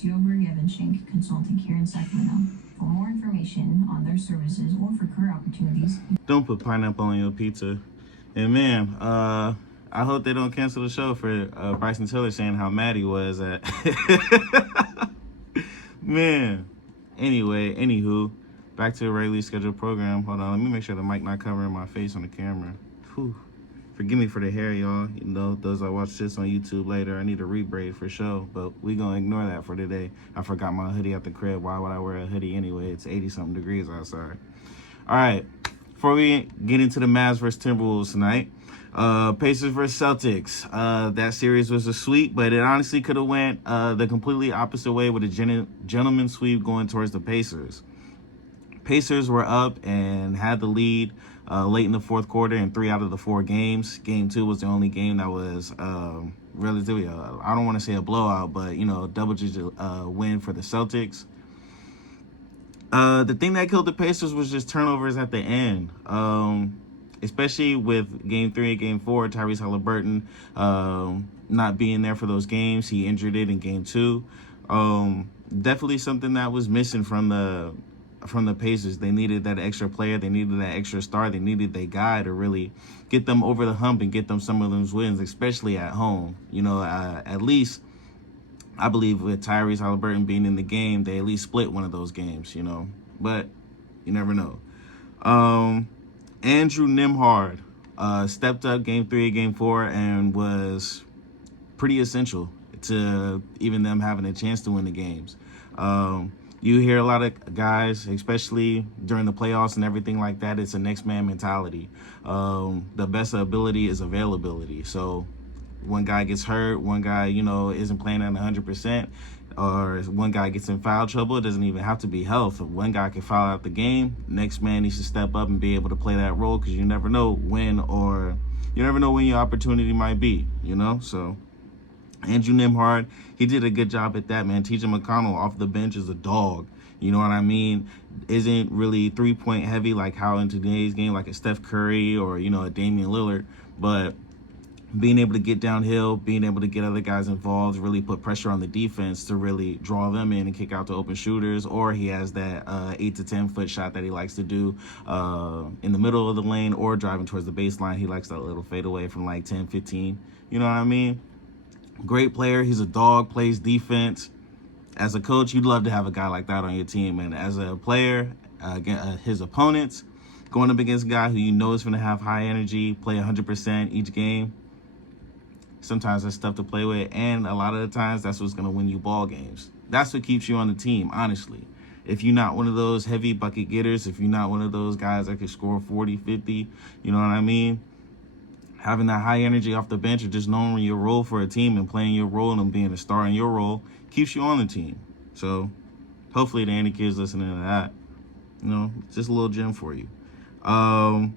Sjoberg Evanshank Consulting here in Sacramento. For more information on their services or for career opportunities, don't put pineapple on your pizza. And man, I hope they don't cancel the show for Bryson Tiller saying how mad he was at. Man. Anyway, anywho, back to the regularly scheduled program. Hold on, let me make sure the mic not covering my face on the camera. Whew. Forgive me for the hair, y'all. You know, those that watch this on YouTube later, I need a rebraid for sure, but we gonna ignore that for today. I forgot my hoodie at the crib. Why would I wear a hoodie anyway? It's 80-something degrees outside. All right, before we get into the Mavs versus Timberwolves tonight, Pacers versus Celtics. That series was a sweep, but it honestly could have went the completely opposite way with a gentleman's sweep going towards the Pacers. Pacers were up and had the lead late in the fourth quarter in 3 out of the 4 games. Game 2 was the only game that was relatively, I don't want to say a blowout, but, you know, double-digit win for the Celtics. The thing that killed the Pacers was just turnovers at the end. Especially with Game 3 and Game 4, Tyrese Halliburton not being there for those games. He injured it in Game 2. Definitely something that was missing from the Pacers. They needed that extra player. They needed that extra star. They needed that guy to really get them over the hump and get them some of those wins, especially at home. You know, at least I believe with Tyrese Halliburton being in the game, they at least split one of those games, you know. But you never know. Andrew Nembhard stepped up Game 3 and Game 4 and was pretty essential to even them having a chance to win the games. You hear a lot of guys, especially during the playoffs and everything like that, it's a next man mentality. The best ability is availability. So one guy gets hurt, one guy, you know, isn't playing at 100%, or one guy gets in foul trouble. It doesn't even have to be health. One guy can foul out the game. Next man needs to step up and be able to play that role, because you never know when your opportunity might be, you know? So Andrew Nembhard, he did a good job at that, man. TJ McConnell off the bench is a dog. You know what I mean? Isn't really 3-point heavy like how in today's game, like a Steph Curry or, you know, a Damian Lillard. But being able to get downhill, being able to get other guys involved, really put pressure on the defense to really draw them in and kick out the open shooters. Or he has that 8 to 10 foot shot that he likes to do in the middle of the lane or driving towards the baseline. He likes that little fadeaway from like 10, 15. You know what I mean? Great player. He's a dog, plays defense. As a coach, you'd love to have a guy like that on your team. And as a player, his opponents, going up against a guy who you know is going to have high energy, play 100% each game, sometimes that's tough to play with. And a lot of the times, that's what's going to win you ball games. That's what keeps you on the team, honestly. If you're not one of those heavy bucket getters, if you're not one of those guys that can score 40, 50, you know what I mean? Having that high energy off the bench or just knowing your role for a team and playing your role and being a star in your role keeps you on the team. So hopefully the Andy kids listening to that, you know, just a little gem for you. TJ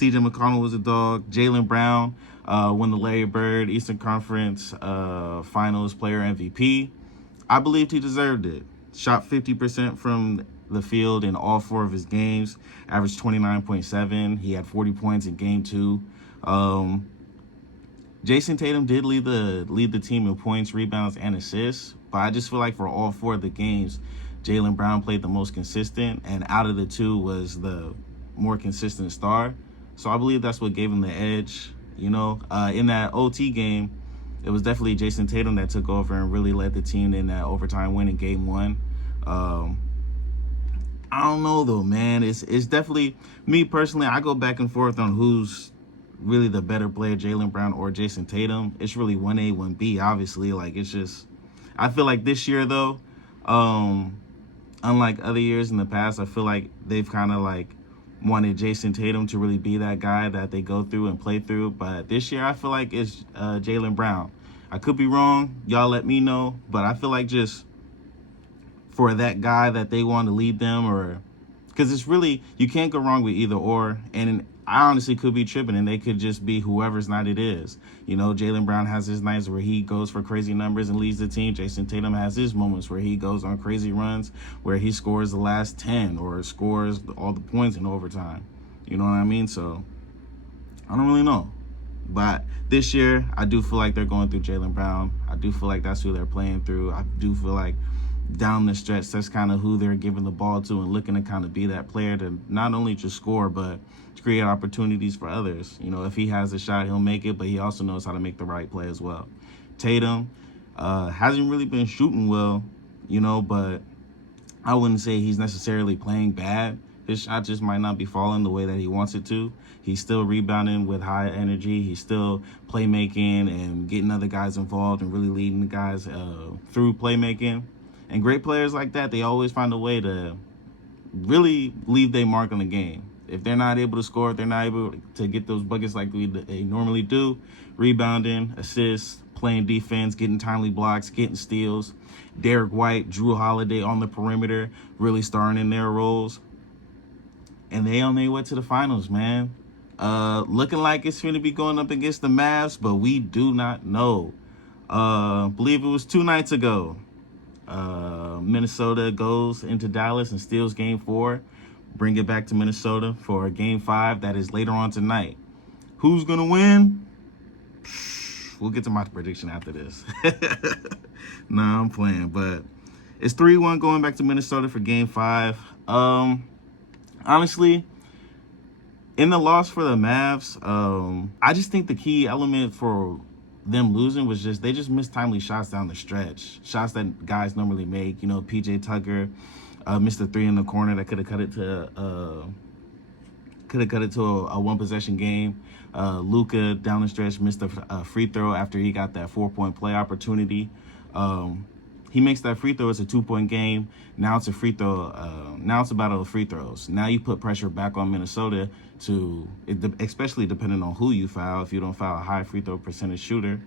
McConnell was a dog. Jaylen Brown won the Larry Bird Eastern Conference Finals Player MVP. I believed he deserved it. Shot 50% from the field in all 4 of his games, averaged 29.7. He had 40 points in Game 2. Jason Tatum did lead the team in points, rebounds, and assists, but I just feel like for all 4 of the games, Jaylen Brown played the most consistent, and out of the 2 was the more consistent star. So I believe that's what gave him the edge. You know, in that OT game, it was definitely Jason Tatum that took over and really led the team in that overtime win in Game 1. I don't know though, man. It's definitely, me personally, I go back and forth on who's really the better player, Jaylen Brown or Jason Tatum. It's really 1A, 1B, obviously. Like, it's just, I feel like this year though, unlike other years in the past, I feel like they've kind of like wanted Jason Tatum to really be that guy that they go through and play through. But this year, I feel like it's Jaylen Brown. I could be wrong. Y'all let me know. But I feel like just for that guy that they want to lead them, or because it's really, you can't go wrong with either or. And I honestly could be tripping, and they could just be whoever's night it is. You know, Jaylen Brown has his nights where he goes for crazy numbers and leads the team. Jason Tatum has his moments where he goes on crazy runs, where he scores the last 10 or scores all the points in overtime. You know what I mean? So I don't really know. But this year, I do feel like they're going through Jaylen Brown. I do feel like that's who they're playing through. I do feel like down the stretch, that's kind of who they're giving the ball to and looking to kind of be that player to not only just score, but to create opportunities for others. You know, if he has a shot, he'll make it, but he also knows how to make the right play as well. Tatum hasn't really been shooting well, you know, but I wouldn't say he's necessarily playing bad. His shot just might not be falling the way that he wants it to. He's still rebounding with high energy. He's still playmaking and getting other guys involved and really leading the guys through playmaking. And great players like that, they always find a way to really leave their mark on the game. If they're not able to score, if they're not able to get those buckets like they normally do, rebounding, assists, playing defense, getting timely blocks, getting steals. Derek White, Drew Holiday on the perimeter, really starring in their roles. And they on their way to the finals, man. Looking like it's going to be going up against the Mavs, but we do not know. Believe it was 2 nights ago. Minnesota goes into Dallas and steals Game 4. Bring it back to Minnesota for Game 5 that is later on tonight. Who's going to win? We'll get to my prediction after this. Nah, I'm playing. But it's 3-1 going back to Minnesota for Game 5. Honestly, in the loss for the Mavs, I just think the key element for them losing was just they just missed timely shots down the stretch. Shots that guys normally make. You know, PJ Tucker missed a 3 in the corner that could have cut it to a one possession game. Luka down the stretch missed a free throw after he got that 4-point play opportunity. He makes that free throw. It's a 2-point game. Now it's a free throw. Now it's a battle of free throws. Now you put pressure back on Minnesota especially depending on who you foul. If you don't foul a high free throw percentage shooter,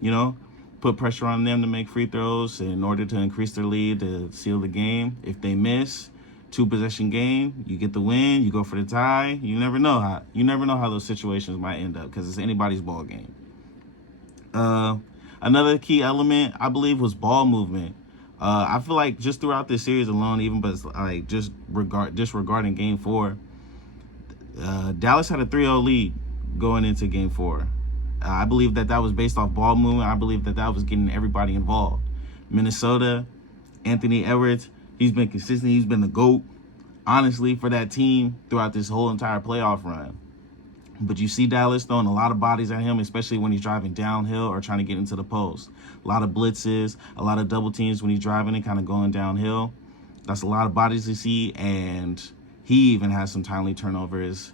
you know, put pressure on them to make free throws in order to increase their lead to seal the game. If they miss, 2-possession game, you get the win. You go for the tie. You never know how those situations might end up because it's anybody's ball game. Another key element, I believe, was ball movement. I feel like just throughout this series alone, even but like disregarding Game 4, Dallas had a 3-0 lead going into Game 4. I believe that was based off ball movement. I believe that was getting everybody involved. Minnesota, Anthony Edwards, he's been consistent. He's been the GOAT, honestly, for that team throughout this whole entire playoff run. But you see Dallas throwing a lot of bodies at him, especially when he's driving downhill or trying to get into the post. A lot of blitzes, a lot of double teams when he's driving and kind of going downhill. That's a lot of bodies to see, and he even has some timely turnovers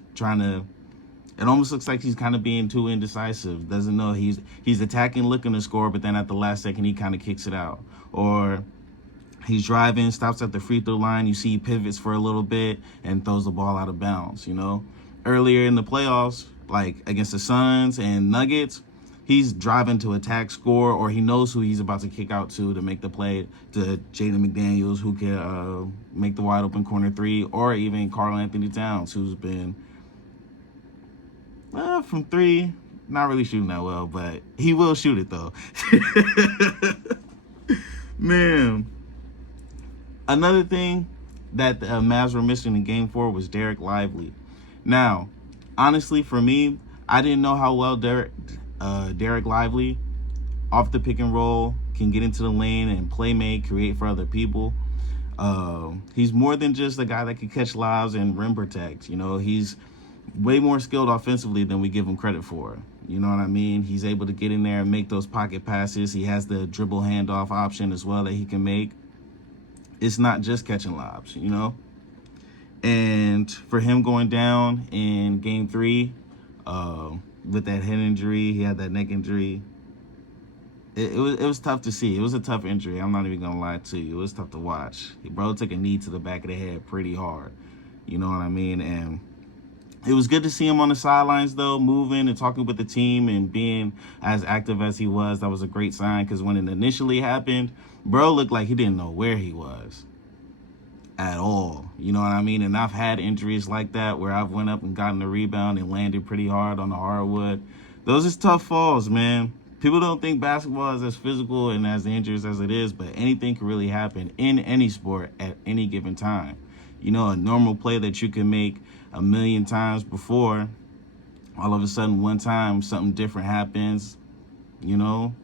it almost looks like he's kind of being too indecisive. Doesn't know he's attacking, looking to score, but then at the last second he kind of kicks it out. Or he's driving, stops at the free throw line. You see he pivots for a little bit and throws the ball out of bounds, you know. Earlier in the playoffs, like against the Suns and Nuggets, he's driving to attack, score, or he knows who he's about to kick out to make the play to Jaden McDaniels, who can make the wide open corner 3, or even Karl Anthony Towns, who's been from 3, not really shooting that well, but he will shoot it though. Man, another thing that the Mavs were missing in Game 4 was Derek Lively. Now, honestly, for me, I didn't know how well Derek Lively, off the pick and roll, can get into the lane and make, create for other people. He's more than just a guy that can catch lobs and rim protect. You know, he's way more skilled offensively than we give him credit for. You know what I mean? He's able to get in there and make those pocket passes. He has the dribble handoff option as well that he can make. It's not just catching lobs, you know? And for him going down in Game 3 with that head injury, he had that neck injury. It was tough to see. It was a tough injury. I'm not even going to lie to you. It was tough to watch. Bro took a knee to the back of the head pretty hard. You know what I mean? And it was good to see him on the sidelines, though, moving and talking with the team and being as active as he was. That was a great sign because when it initially happened, bro looked like he didn't know where he was at all. You know what I mean? And I've had injuries like that where I've went up and gotten a rebound and landed pretty hard on the hardwood. Those is tough falls, man. People don't think basketball is as physical and as dangerous as it is, but anything can really happen in any sport at any given time. You know, a normal play that you can make a million times before All of a sudden, one time, something different happens. You know,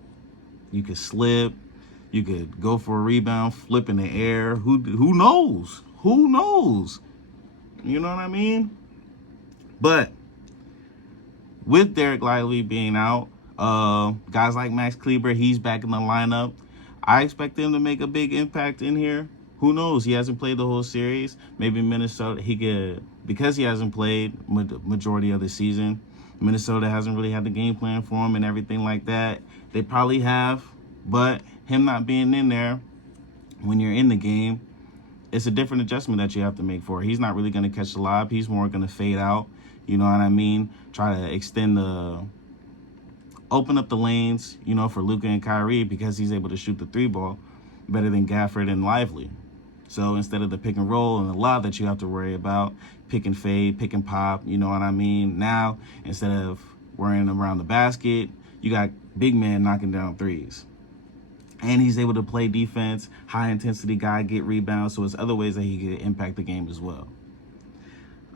you could slip, you could go for a rebound, flip in the air. Who knows? Who knows? You know what I mean? But with Derek Lively being out, guys like Max Kleber, he's back in the lineup. I expect him to make a big impact in here. Who knows? He hasn't played the whole series. Maybe Minnesota, he could, because he hasn't played majority of the season, Minnesota hasn't really had the game plan for him and everything like that. They probably have, but him not being in there when you're in the game, it's a different adjustment that you have to make for it. He's not really going to catch the lob. He's more going to fade out. You know what I mean? Try to open up the lanes, you know, for Luka and Kyrie, because he's able to shoot the three ball better than Gafford and Lively. So instead of the pick and roll and the lob that you have to worry about, pick and fade, pick and pop, you know what I mean? Now, instead of worrying around the basket, you got big man knocking down threes. And he's able to play defense, high-intensity guy, get rebounds, so it's other ways that he can impact the game as well.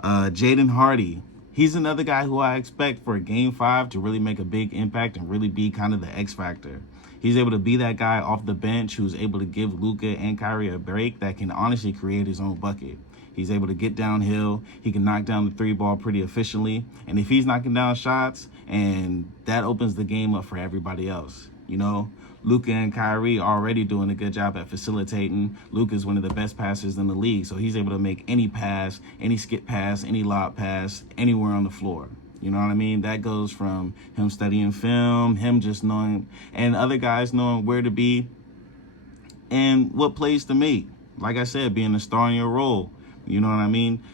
Jaden Hardy, he's another guy who I expect for Game 5 to really make a big impact and really be kind of the X factor. He's able to be that guy off the bench who's able to give Luka and Kyrie a break that can honestly create his own bucket. He's able to get downhill. He can knock down the three ball pretty efficiently. And if he's knocking down shots, and that opens the game up for everybody else, you know? Luka and Kyrie already doing a good job at facilitating. Luka's one of the best passers in the league, so he's able to make any pass, any skip pass, any lob pass, anywhere on the floor. You know what I mean? That goes from him studying film, him just knowing, and other guys knowing where to be and what plays to make. Like I said, being a star in your role. You know what I mean?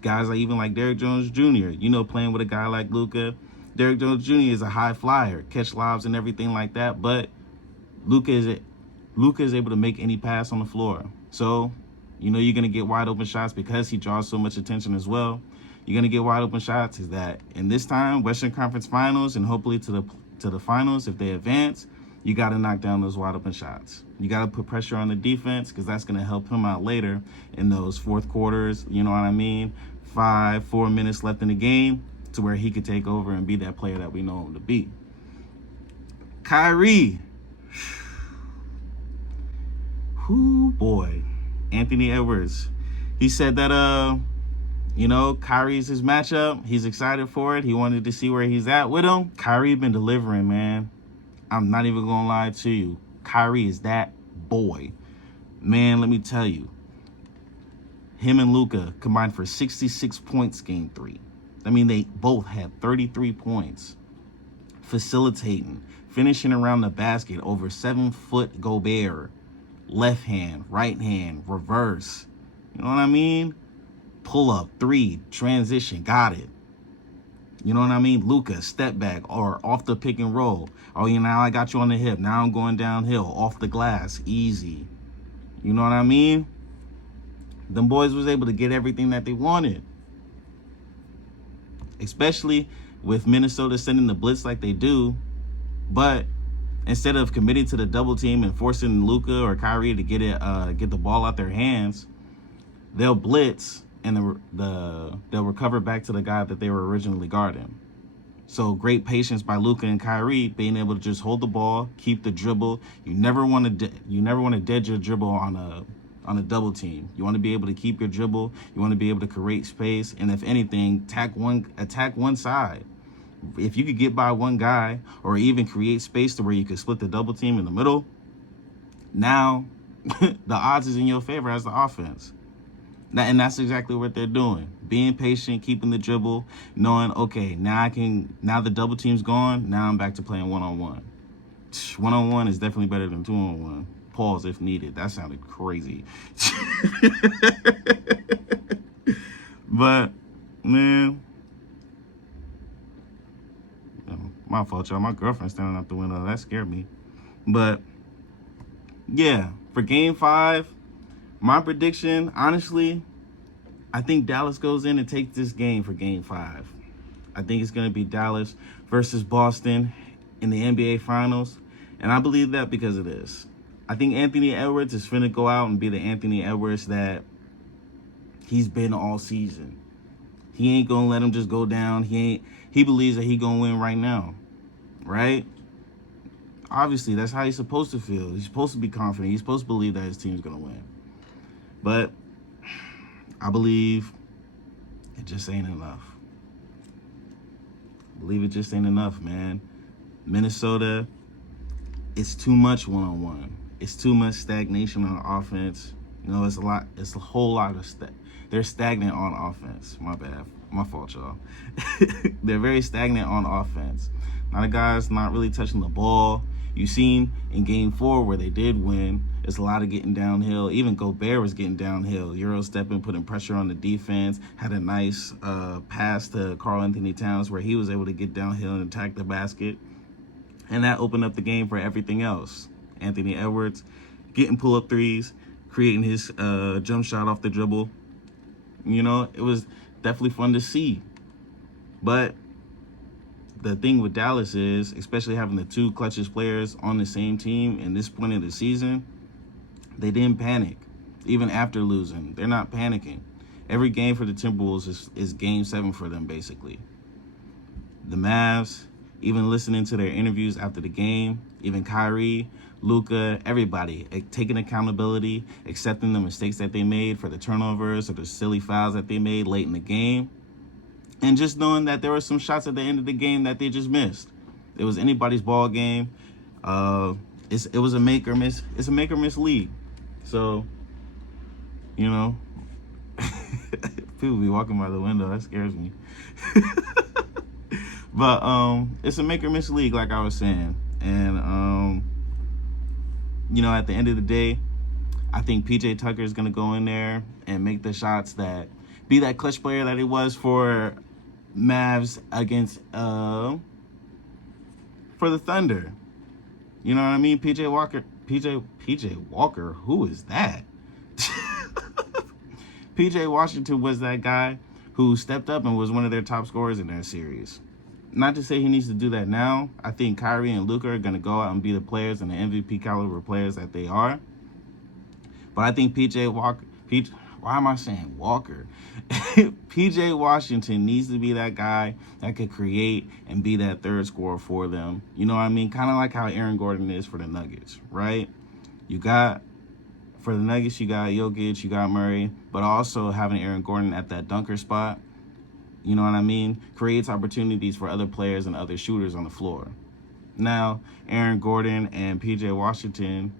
Guys like even like Derrick Jones Jr., you know, playing with a guy like Luka. Derrick Jones Jr. is a high flyer, catch lobs and everything like that, but Luka is able to make any pass on the floor. So, you know, you're going to get wide open shots because he draws so much attention as well. You're going to get wide open shots. Is that in this time, Western Conference Finals, and hopefully to the finals, if they advance, you got to knock down those wide open shots. You got to put pressure on the defense, because that's going to help him out later in those fourth quarters. You know what I mean? 4 minutes left in the game to where he could take over and be that player that we know him to be. Kyrie. Whoo, boy. Anthony Edwards. He said that, you know, Kyrie's his matchup. He's excited for it. He wanted to see where he's at with him. Kyrie been delivering, man. I'm not even going to lie to you. Kyrie is that boy. Man, let me tell you. Him and Luka combined for 66 points game 3. I mean, they both had 33 points. Facilitating. Finishing around the basket over 7-foot Gobert. Left hand, right hand, reverse. You know what I mean? Pull up, 3, transition, got it. You know what I mean? Luka, step back, or off the pick and roll. Oh, you know, I got you on the hip. Now I'm going downhill, off the glass, easy. You know what I mean? Them boys was able to get everything that they wanted. Especially with Minnesota sending the blitz like they do. But instead of committing to the double team and forcing Luka or Kyrie to get the ball out their hands, they'll blitz and they'll recover back to the guy that they were originally guarding. So great patience by Luka and Kyrie, being able to just hold the ball, keep the dribble. You never want to dead your dribble on a double team. You want to be able to keep your dribble. You want to be able to create space, and if anything, attack one side. If you could get by one guy or even create space to where you could split the double team in the middle, now the odds is in your favor as the offense. And that's exactly what they're doing. Being patient, keeping the dribble, knowing, okay, now the double team's gone, now I'm back to playing one-on-one. One-on-one is definitely better than 2-on-1. Pause if needed. That sounded crazy. But, man, my fault, y'all. My girlfriend's standing out the window. That scared me. But, yeah, for Game 5, my prediction, honestly, I think Dallas goes in and takes this game for Game 5. I think it's going to be Dallas versus Boston in the NBA Finals. And I believe that because of this. I think Anthony Edwards is finna go out and be the Anthony Edwards that he's been all season. He ain't gonna let him just go down. He believes that he gonna win right now, right? Obviously, that's how he's supposed to feel. He's supposed to be confident. He's supposed to believe that his team's gonna win. But I believe it just ain't enough. I believe it just ain't enough, man. Minnesota, it's too much one-on-one. It's too much stagnation on offense. You know, it's a whole lot of they're stagnant on offense. My bad. My fault, y'all. They're very stagnant on offense. A lot of guys not really touching the ball. You seen in game 4 where they did win, it's a lot of getting downhill. Even Gobert was getting downhill. Euro stepping, putting pressure on the defense. Had a nice pass to Karl Anthony Towns where he was able to get downhill and attack the basket. And that opened up the game for everything else. Anthony Edwards getting pull-up threes, creating his jump shot off the dribble. You know, it was definitely fun to see. But the thing with Dallas is, especially having the two clutchest players on the same team in this point of the season, they didn't panic. Even after losing, they're not panicking. Every game for the Timberwolves is game 7 for them, basically. The Mavs, even listening to their interviews after the game, even Kyrie, Luka, everybody taking accountability, accepting the mistakes that they made for the turnovers or the silly fouls that they made late in the game, and just knowing that there were some shots at the end of the game that they just missed. It was anybody's ball game. It was a make or miss. It's a make or miss league. So, you know, people be walking by the window. That scares me. But it's a make or miss league, like I was saying. And you know, at the end of the day, I think PJ Tucker is gonna go in there and make the shots that be that clutch player that he was for Mavs against for the Thunder. You know what I mean? PJ Walker, who is that? PJ Washington was that guy who stepped up and was one of their top scorers in their series. Not to say he needs to do that now. I think Kyrie and Luka are going to go out and be the players and the MVP caliber players that they are. But I think why am I saying Walker? PJ Washington needs to be that guy that could create and be that third scorer for them. You know what I mean? Kind of like how Aaron Gordon is for the Nuggets, right? For the Nuggets, you got Jokic, you got Murray, but also having Aaron Gordon at that dunker spot, you know what I mean, creates opportunities for other players and other shooters on the floor. Now, Aaron Gordon and PJ Washington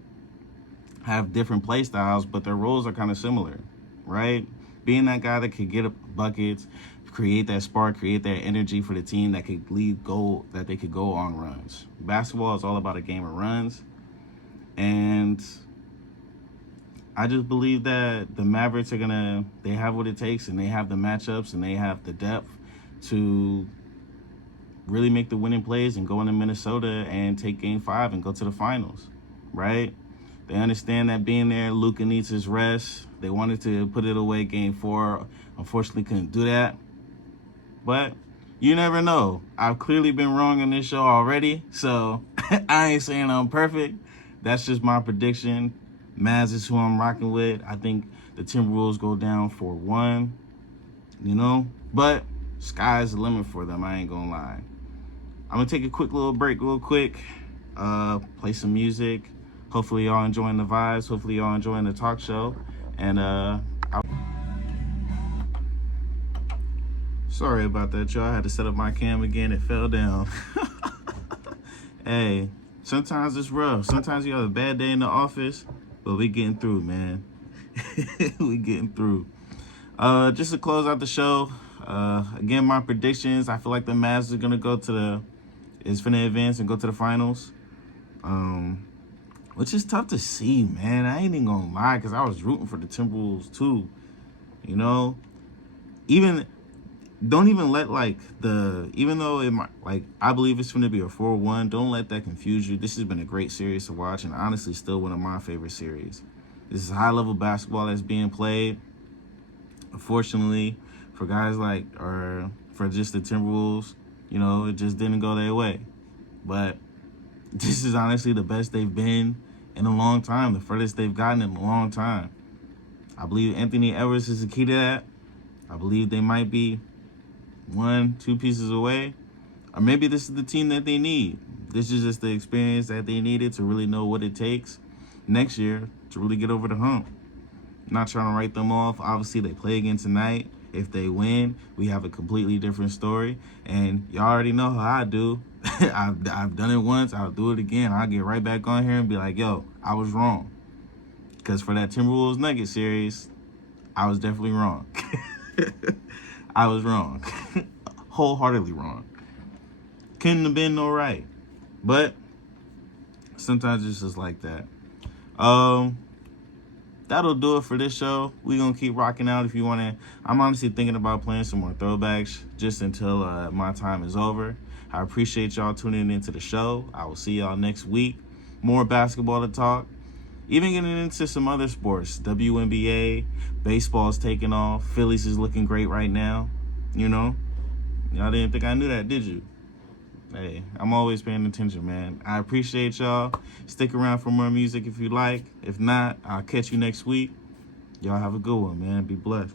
have different play styles, but their roles are kind of similar, right? Being that guy that could get up buckets, create that spark, create that energy for the team that could they could go on runs. Basketball is all about a game of runs, and I just believe that the Mavericks they have what it takes, and they have the matchups, and they have the depth to really make the winning plays and go into Minnesota and take game 5 and go to the finals, right? They understand that being there, Luka needs his rest. They wanted to put it away game 4. Unfortunately, couldn't do that. But you never know. I've clearly been wrong on this show already, so I ain't saying I'm perfect. That's just my prediction. Mavs is who I'm rocking with. I think the Timberwolves go down 4-1, you know? But sky's the limit for them, I ain't gonna lie. I'm gonna take a quick little break real quick, play some music. Hopefully y'all enjoying the vibes. Hopefully y'all enjoying the talk show. And sorry about that, y'all. I had to set up my cam again. It fell down. Hey, sometimes it's rough. Sometimes you have a bad day in the office, but we getting through, man. We getting through. Just to close out the show, again, my predictions. I feel like the Mavs are gonna finna advance and go to the finals. Which is tough to see, man. I ain't even gonna lie, because I was rooting for the Timberwolves too. You know, don't even let even though it might, I believe it's gonna be a 4-1, don't let that confuse you. This has been a great series to watch, and honestly still one of my favorite series. This is high level basketball that's being played. Unfortunately, for guys for just the Timberwolves, you know, it just didn't go their way. But this is honestly the best they've been in a long time, the furthest they've gotten in a long time. I believe Anthony Edwards is the key to that. I believe they might be 2 pieces away. Or maybe this is the team that they need. This is just the experience that they needed to really know what it takes next year to really get over the hump. Not trying to write them off. Obviously, they play again tonight. If they win, we have a completely different story. And y'all already know how I do. I've done it once. I'll do it again. I'll get right back on here and be like, yo, I was wrong. Because for that Timberwolves Nuggets series, I was definitely wrong. I was wrong. Wholeheartedly wrong. Couldn't have been no right. But sometimes it's just like that. That'll do it for this show. We're going to keep rocking out if you want to. I'm honestly thinking about playing some more throwbacks just until my time is over. I appreciate y'all tuning into the show. I will see y'all next week. More basketball to talk. Even getting into some other sports. WNBA, baseball's taking off. Phillies is looking great right now. You know? Y'all didn't think I knew that, did you? Hey, I'm always paying attention, man. I appreciate y'all. Stick around for more music if you like. If not, I'll catch you next week. Y'all have a good one, man. Be blessed.